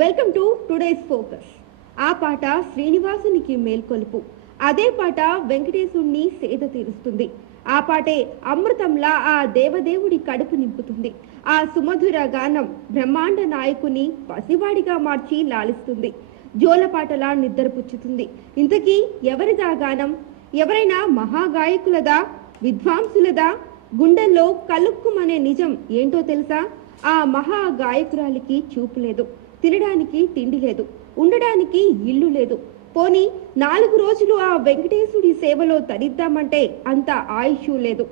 Welcome to today's focus. ఆ పాట శ్రీనివాసునికి మేల్కొలుపు, అదే పాట వెంకటేశుణ్ణి సేద తీరుస్తుంది. ఆ పాటే అమృతంలా ఆ దేవదేవుడి కడుపు నింపుతుంది. ఆ సుమధుర గానం బ్రహ్మాండ నాయకుని పసివాడిగా మార్చి లాలిస్తుంది, జోలపాటలా నిద్రపుచ్చుతుంది. ఇంతకీ ఎవరిదా గానం? ఎవరైనా మహాగాయకులదా, విద్వాంసులదా? గుండెల్లో కలుక్కుమనే నిజం ఏంటో తెలుసా? ఆ మహా గాయకురాలికి చూపు లేదు, తినడానికి తిండి లేదు, ఉండడానికి ఇల్లు లేదు. పోనీ 4 రోజులు ఆ వెంకటేశుడి సేవలో తరిద్దామంటే అంత ఆయుష్ లేదు.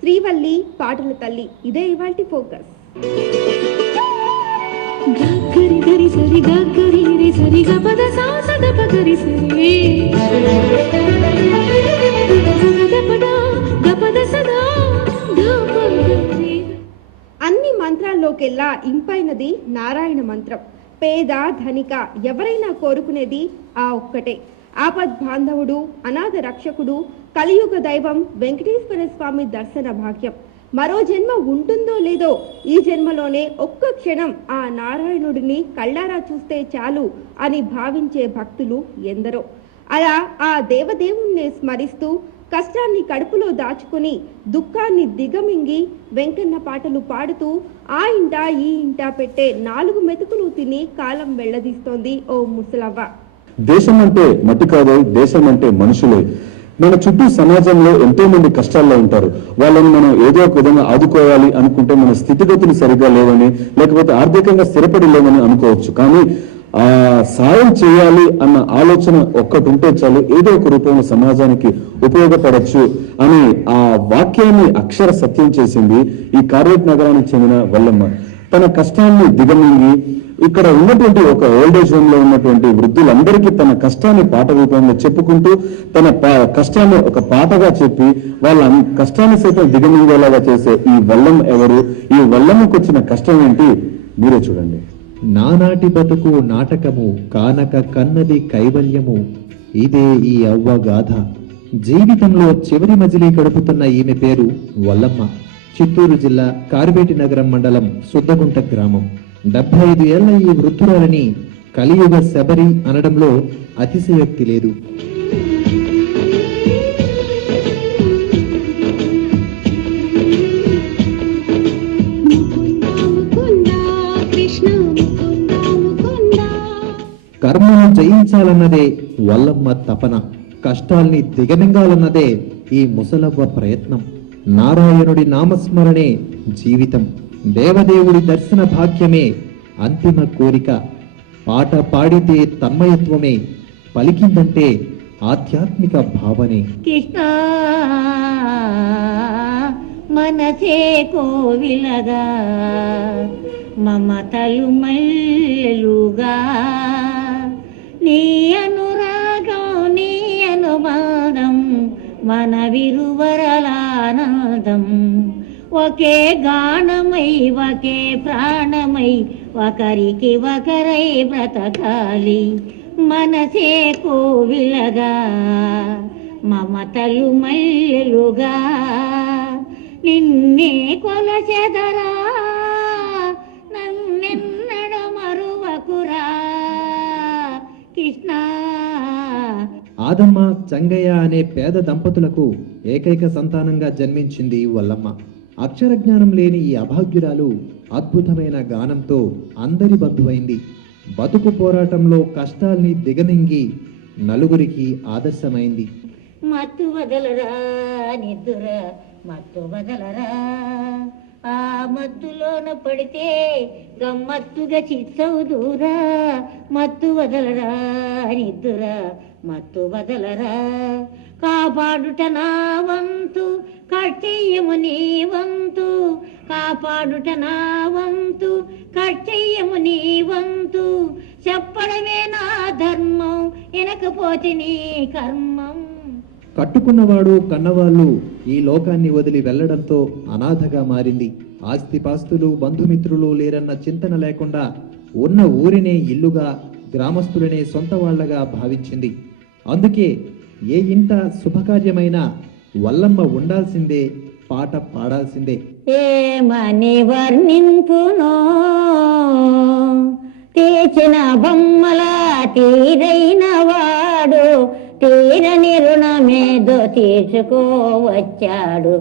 శ్రీవల్లి పాటల తల్లి. ఇదే ఇవాల్టి ఫోకస్. అన్ని మంత్రాల్లోకెల్లా ఇంపైనది నారాయణ మంత్రం. పేద ధనిక ఎవరైనా కోరుకునేది ఆ ఒక్కటే. ఆపద్ బాంధవుడు, అనాథ రక్షకుడు, కలియుగ దైవం వెంకటేశ్వర స్వామి దర్శన భాగ్యం. మరో జన్మ ఉంటుందో లేదో, ఈ జన్మలోనే ఒక్క క్షణం ఆ నారాయణుడిని కళ్ళారా చూస్తే చాలు అని భావించే భక్తులు ఎందరో. అలా ఆ దేవదేవుణ్ణి స్మరిస్తూ కష్టాన్ని కడుపులో దాచుకుని దుఃఖాన్ని దిగమింగి వెంకన్న పాటలు పాడుతూ ఆ ఇంట ఈ ఇంట పెట్టే 4 మెతుకులు తిని కాలం వెళ్లదీస్తోంది ఓ ముసలవ్వ. దేశం అంటే మట్టి కాదు, దేశం అంటే మనుషులే. మన చుట్టూ సమాజంలో ఎంతో మంది కష్టాల్లో ఉంటారు. వాళ్ళని మనం ఏదో ఒక విధంగా ఆదుకోవాలి అనుకుంటే మన స్థితిగతులు సరిగ్గా లేవని, లేకపోతే ఆర్థికంగా స్థిరపడి లేవని అనుకోవచ్చు. కానీ ఆ సాయం చేయాలి అన్న ఆలోచన ఒక్కటి ఉంటే చాలు, ఏదో ఒక రూపంలో సమాజానికి ఉపయోగపడచ్చు అని ఆ వాక్యాన్ని అక్షర సత్యం చేసింది ఈ కార్వేట్ నగరానికి చెందిన వల్లమ్మ. తన కష్టాన్ని దిగమింగి ఇక్కడ ఉన్నటువంటి ఒక ఓల్డేజ్ హోమ్ లో ఉన్నటువంటి వృద్ధులందరికీ తన కష్టాన్ని పాట రూపంలో చెప్పుకుంటూ తన కష్టాన్ని ఒక పాటగా చెప్పి వాళ్ళ కష్టాన్ని సైతం దిగమింగేలాగా చేసే ఈ వల్లమ్మ ఎవరు, ఈ వల్లమ్మకు వచ్చిన కష్టం ఏంటి మీరే చూడండి. నానాటి బతుకు నాటకము, కానక కన్నది కైవల్యము, ఇదే ఈ అవ్వ గాథ. జీవితంలో చివరి మజిలీ గడుపుతున్న ఈమె పేరు వల్లమ్మ. చిత్తూరు జిల్లా కార్వేటి నగరం మండలం సుద్దగుంట గ్రామం. 75 ఏళ్ల ఈ వృద్ధురాలని కలియుగ శబరి అనడంలో అతిశయోక్తి లేదు. కర్మను జయించాలన్నదే వల్లమ్మ తపన, కష్టాల్ని దిగమింగాలన్నదే ఈ ముసలవ్వ ప్రయత్నం. నారాయణుడి నామస్మరణే జీవితం, దేవదేవుడి దర్శన భాగ్యమే అంతిమ కోరిక. పాట పాడితే తన్మయత్వమే, పలికిందంటే ఆధ్యాత్మిక భావనే. కృష్ణ మనసే కోవిలగా, మమతలు మల్లెలుగా, నీ అనురాగం నీ అనుబంధం మన విరువరలానందం. ఒకే గానమై ఒకే ప్రాణమై ఒకరికి ఒకరై బ్రతకాలి. మనసే కోవిలగా మమతలు మల్లెలుగా, నిన్నే కొలచెదరా నన్నెన్నడ మరువకురా కృష్ణ. ఆదమ్మ చంగయ్య అనే పేద దంపతులకు ఏకైక సంతానంగా జన్మించింది వల్లమ్మ. అక్షర జ్ఞానం లేని ఈ అభాగ్యురాలు అద్భుతమైన గానంతో అందరి బంధువైంది. బతుకు పోరాటంలో కష్టాల్ని దిగమింగి నలుగురికి ఆదర్శమైంది. మత్తు వదలరా నిద్దుర మత్తు వదలరా, ఆ మత్తులోన పడితే గమ్మత్తుగా చిత్తవుదూరా. మత్తు వదలరా నిద్దుర మత్తు వదలరా, కాపాడుట నా వంతు కట్టెయ్యము నీ వంతు, కాపాడుట నా వంతు కట్టెయ్యము నీ వంతు, చెప్పడమే నా ధర్మం ఎనకపోతే నీ కర్మం. కట్టుకున్నవాడు కన్నవాళ్ళు ఈ లోకాన్ని వదిలి వెళ్లడంతో అనాథగా మారింది. ఆస్తిపాస్తులు బంధుమిత్రులు లేరన్న చింతన లేకుండా ఉన్న ఊరినే ఇల్లుగా, గ్రామస్తులనే సొంత వాళ్లగా భావించింది. అందుకే ఏ ఇంట శుభకార్యమైనా వల్లమ్మ ఉండాల్సిందే, పాట పాడాల్సిందే. ఏమని వర్ణింపునో తీర్చిన బొమ్మల తీరైన వాడు తీరని రుణమేదో తీర్చుకోవచ్చాడు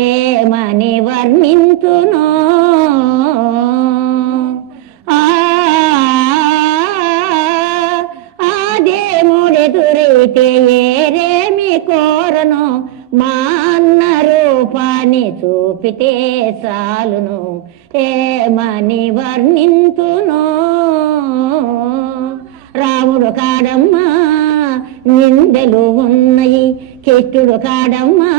ఏమని వర్ణింతునో ఆ దేవుడెదురైతే ఏరేమి కోరను మా అన్న రూపాన్ని చూపితే చాలును ఏమని వర్ణింతునో రాముడు కాడమ్మా నిందలు ఉన్నాయి కిష్టుడు కాడమ్మా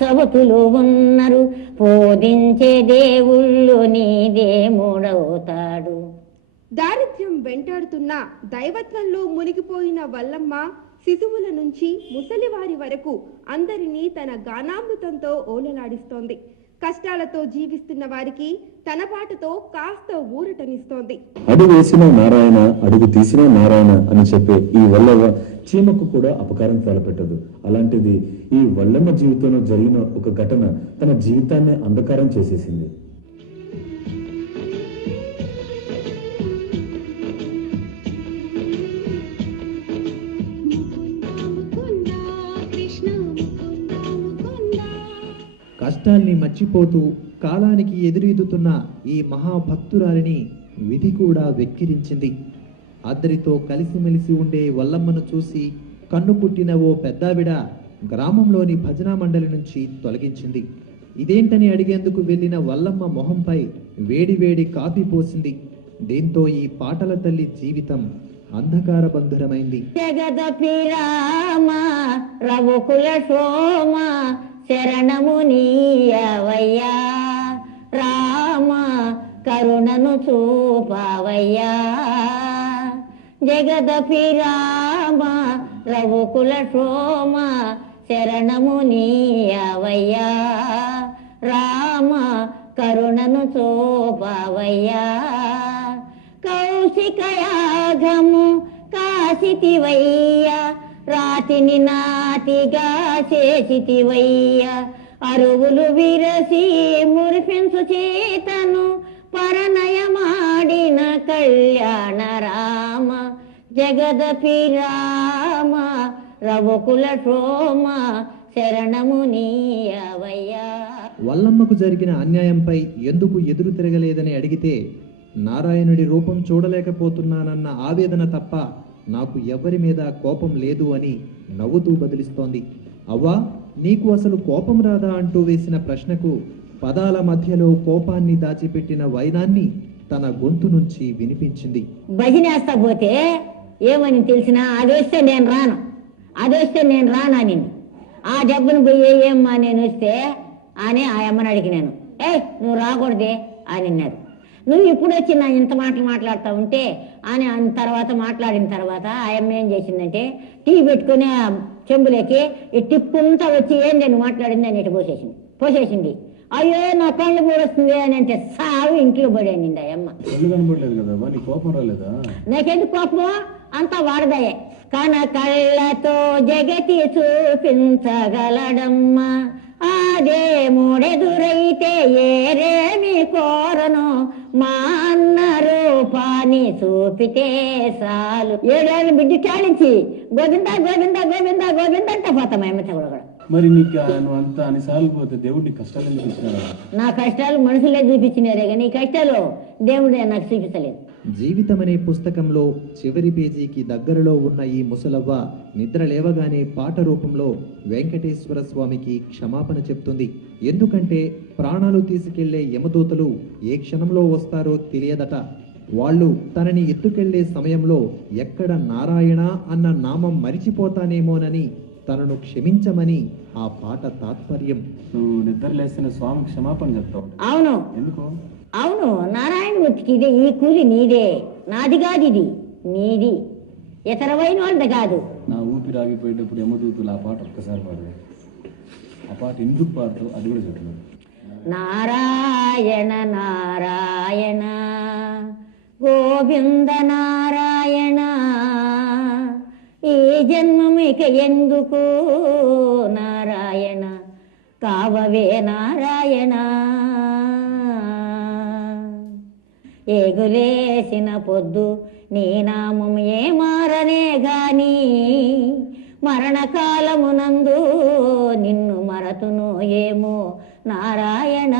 సవతులు ఉన్నారు పోదించే దేవుళ్ళు నీదేముడవుతాడు. దారిద్ర్యం వెంటాడుతున్న దైవత్వంలో మునిగిపోయిన వల్లమ్మ శిశువుల నుంచి ముసలివారి వరకు అందరినీ తన గానామృతంతో ఓలలాడిస్తోంది. కష్టాలతో జీవిస్తున్న వారికి తన పాటతో కాస్త ఊరటనిస్తోంది. అడుగు వేసిన నారాయణ అడుగు తీసిన నారాయణ అని చెప్పే ఈ వల్లవ చీమకు కూడా అపకారం తలపెట్టదు. అలాంటిది ఈ వల్లమ్మ జీవితంలో జరిగిన ఒక ఘటన తన జీవితాన్ని అంధకారం చేసేసింది. కష్టాల్ని మర్చిపోతూ కాలానికి ఎదురీదుతున్న ఈ మహాభక్తురాలిని విధి కూడా వెక్కిరించింది. అద్దరితో కలిసిమెలిసి ఉండే వల్లమ్మను చూసి కన్ను పుట్టిన ఓ పెద్దావిడ గ్రామంలోని భజనా మండలి నుంచి తొలగించింది. ఇదేంటని అడిగేందుకు వెళ్ళిన వల్లమ్మ మొహంపై వేడివేడి కాఫీ పోసింది. దీంతో ఈ పాటల తల్లి జీవితం అంధకార బంధురమైంది. జగదపి రామ రఘుకుల సోమ శరణము నీయవయ్యా రామ కరుణను చూపవయ్యా జగదపి రామ రఘుకుల సోమ శరణము నీయవయ్యా రామ కరుణను చూపవయ్యా కౌశికయాగము కాశితివయ్యా రాతిని నాతిగా చేసితివయ్యా అరువులు విరసి మురిపించు చేతను పరనయమాడిన కళ్యాణ రామ జగదపి రామ రఘుకుల సోమ శరణము నీయవయ్యా. వల్లమ్మకు జరిగిన అన్యాయంపై ఎందుకు ఎదురు తిరగలేదని అడిగితే నారాయణుడి రూపం చూడలేకపోతున్నానన్న ఆవేదన తప్ప నాకు ఎవరి మీద కోపం లేదు అని నవ్వుతూ బదిలిస్తోంది. అవ్వా నీకు అసలు కోపం రాదా అంటూ వేసిన ప్రశ్నకు పదాల మధ్యలో కోపాన్ని దాచిపెట్టిన వైనాన్ని తన గొంతు నుంచి వినిపించింది. భజనేస్తా పోతే ఏమని తెలిసినా అదొస్తే నేను రాను అని ఆ డబ్బును పోయి ఏమ్మా నేను వస్తే అని ఆ అమ్మని అడిగినాను. నువ్వు రాకూడదే అని అన్నారు. నువ్వు ఇప్పుడు వచ్చి నా ఇంత మాటలు మాట్లాడుతూ ఉంటే అని తర్వాత మాట్లాడిన తర్వాత ఆ అమ్మ ఏం చేసిందంటే టీ పెట్టుకుని చెంబులేకి ఈ టిప్పుంతా వచ్చి ఏం నేను మాట్లాడింది అని ఇటు పోసేసింది. అయ్యో నా కళ్ళు పూడొస్తుంది అని అంటే సాగు ఇంట్లో పడేనింది ఆ అమ్మ. నాకెందుకు కోపము అంతా వాడదాయే కన కళ్ళతో జగతి చూపించగలడమ్మా అదే మూడెదురైతే ఏరేమి కోరను మా అన్న రూపాన్ని చూపితే చాలు. 7 ఏళ్ళ బిడ్డ చాలించి గోవింద గోవింద గోవింద గోవింద అంటే పోతాం ఏమంతా కూడా. మరి నీకు నువ్వు అంత అన్నిసార్లు పోతే దేవుడిని కష్టాలు ఎందుకు ఇచ్చినారా? నా కష్టాలు మనుషులే చూపించినారే కానీ ఈ కష్టాలు దేవుడే నాకు చూపించలేదు. జీవితం అనే పుస్తకంలో చివరి పేజీకి దగ్గరలో ఉన్న ఈ ముసలవ్వ నిద్ర లేవగానే పాట రూపంలో వెంకటేశ్వర స్వామికి క్షమాపణ చెప్తుంది. ఎందుకంటే ప్రాణాలు తీసుకెళ్లే యమదూతలు ఏ క్షణంలో వస్తారో తెలియదట. వాళ్ళు తనని ఎత్తుకెళ్లే సమయంలో ఎక్కడ నారాయణ అన్న నామం మరిచిపోతానేమోనని తనను క్షమించమని ఆ పాట తాత్పర్యం. నువ్వు నిద్ర లేసిన స్వామి క్షమాపణ చెప్తావు? అవును. ఎందుకు? అవును, నారాయణ మూర్తికి ఇదే ఈ కూలి నీదే, నాది కాదు, ఇది నీది, ఇతరమైన వాళ్ళది కాదు. నా ఊపిరి ఆగిపోయేటప్పుడు యమదూతులు ఆ పాట ఒక్కసారి పాడు. ఆ పాట ఎందుకు పాడుతావు అది కూడా చెప్పు. నారాయణ నారాయణ గోవింద నారాయణ ఈ జన్మమిక ఎందుకు నారాయణ కావవే నారాయణ ఏగులేసిన పొద్దు నీ నామం ఏ మారనే గాని మరణకాలమునందు నిన్ను మరతును ఏమో నారాయణ.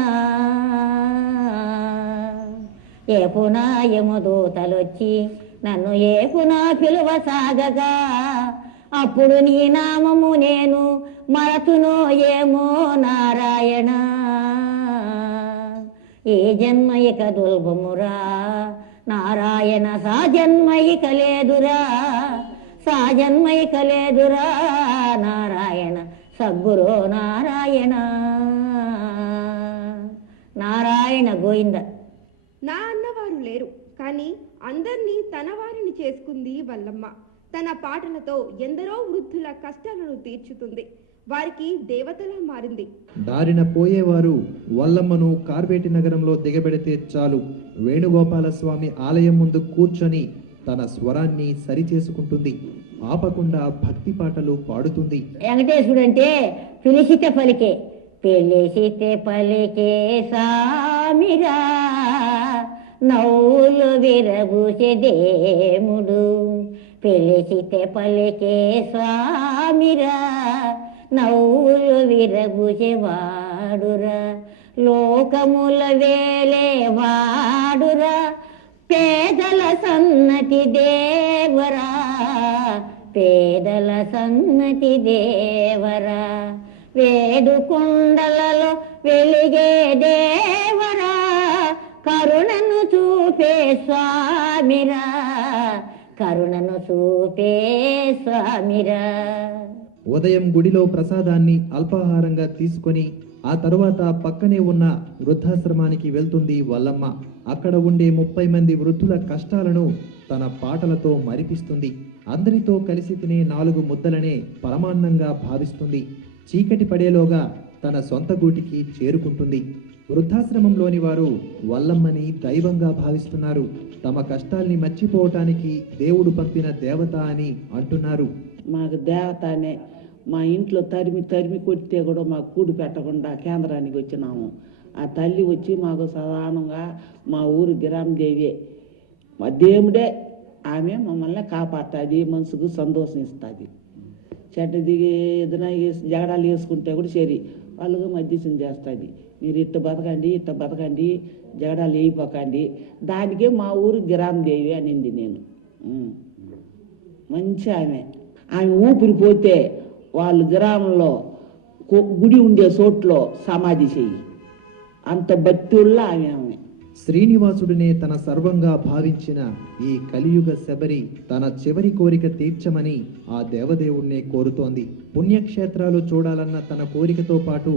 ఏపునా యమదూతలొచ్చి నన్ను ఏపునా పిలువ సాగగా అప్పుడు నీ నామము నేను మరతును ఏమో నారాయణ. ఏ జన్మ ఇక దుర్భమురా నారాయణ, సాజన్మ ఇక లేదురా, సాజన్మ ఇక లేదురా నారాయణ, సద్గురు నారాయణ. నారాయణ గోవింద. నా అన్నవారు లేరు, కానీ అందర్నీ తన వారిని చేసుకుంది వల్లమ్మ. తన పాటలతో ఎందరో వృద్ధుల కష్టాలను తీర్చుతుంది, వారికి దేవతలా మారింది. దారిన పోయేవారు వల్లమ్మను కార్వేటి నగరంలో దిగబెడితే చాలు, వేణుగోపాల స్వామి ఆలయం ముందు కూర్చొని తన స్వరాన్ని సరిచేసుకుంటుంది. ఆపకుండా భక్తి పాటలు పాడుతుంది. వెంకటేశ్వరుడు అంటే పిలిచితే పలికే, పిలిచితే పలికే సామిరా, నవ్వులు విరబూసే దేముడు. పిలిచితే పలికే స్వామిరా, నవ్వులు విరబూసే వాడురా, లోకముల వేలే వాడురా, పేదల సన్నతి దేవరా, పేదల సన్నతి దేవరా, వేడుకొండలలో వెలిగే దేవరా, కరుణను చూపే స్వామిరా, కరుణను చూపే స్వామిరా. ఉదయం గుడిలో ప్రసాదాన్ని అల్పాహారంగా తీసుకొని ఆ తరువాత పక్కనే ఉన్న వృద్ధాశ్రమానికి వెళ్తుంది వల్లమ్మ. అక్కడ ఉండే 30 మంది వృద్ధుల కష్టాలను తన పాటలతో మరిపిస్తుంది. అందరితో కలిసి తినే 4 ముద్దలనే పరమాన్నంగా భావిస్తుంది. చీకటి పడేలోగా తన సొంత గూటికి చేరుకుంటుంది. వృద్ధాశ్రమంలోని వారు వల్లమ్మని దైవంగా భావిస్తున్నారు. తమ కష్టాల్ని మర్చిపోవటానికి దేవుడు పంపిన దేవత అని అంటున్నారు. మాకు దేవత అనే మా ఇంట్లో తరిమి తరిమి కొడితే కూడా మాకు కూడి పెట్టకుండా కేంద్రానికి వచ్చినాము. ఆ తల్లి వచ్చి మాకు సదానంగా మా ఊరు గిరామదేవియే, మా దేవుడే. ఆమె మమ్మల్ని కాపాడుతుంది, మనసుకు సంతోషం ఇస్తుంది. చెడ్డ దిగి ఏదైనా జగడాలు వేసుకుంటే కూడా సరి వాళ్ళకు మధ్యసం చేస్తుంది. మీరు ఇట్ట బతకండి, జగడాలు వేయిపోకండి. దానికే మా ఊరు గిరామదేవి అనింది. నేను మంచి ఆమె ఊపిరి పోతే వాళ్ళు గ్రామంలో గుడి ఉండే చోట్లో సమాధి చెయ్యి, అంత భక్తుల్లా ఆమె. శ్రీనివాసుడినే తన సర్వంగా భావించిన ఈ కలియుగ శబరి తన చివరి కోరిక తీర్చమని ఆ దేవదేవుణ్ణే కోరుతోంది. పుణ్యక్షేత్రాలు చూడాలన్న తన కోరికతో పాటు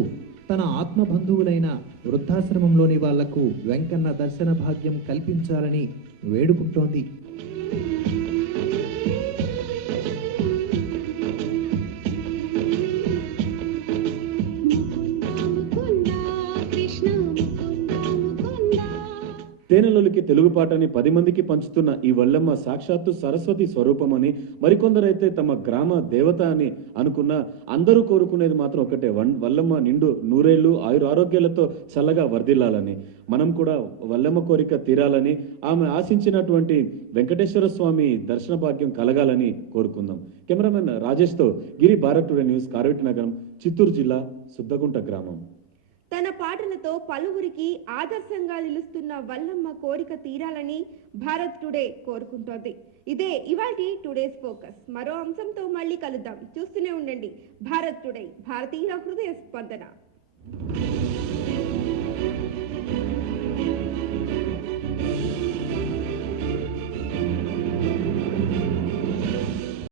తన ఆత్మబంధువులైన వృద్ధాశ్రమంలోని వాళ్లకు వెంకన్న దర్శన భాగ్యం కల్పించాలని వేడుకుంటోంది. తేనెలొలికి తెలుగు పాటని 10 మందికి పంచుతున్న ఈ వల్లమ్మ సాక్షాత్తు సరస్వతి స్వరూపమని, మరికొందరైతే తమ గ్రామ దేవత అని అనుకున్న అందరూ కోరుకునేది మాత్రం ఒకటే, వల్లమ్మ నిండు నూరేళ్లు ఆయురారోగ్యాలతో చల్లగా వర్ధిల్లాలని. మనం కూడా వల్లమ్మ కోరిక తీరాలని, ఆమె ఆశించినటువంటి వెంకటేశ్వర స్వామి దర్శన భాగ్యం కలగాలని కోరుకుందాం. కెమెరామెన్ రాజేష్తో గిరి, భారత్ టుడే న్యూస్, కార్వేటి నగరం, చిత్తూరు జిల్లా, సుద్దగుంట గ్రామం. తన పాటలతో పలువురికి ఆదర్శంగా నిలుస్తున్న వల్లమ్మ కోరిక తీరాలని భారత్ టుడే కోరుకుంటోంది. ఇదే ఇవాల్టి టుడేస్ ఫోకస్. మరో అంశంతో మళ్ళీ కలుద్దాం. చూస్తూనే ఉండండి భారత్ టుడే, భారతీయుల హృదయ స్పందన.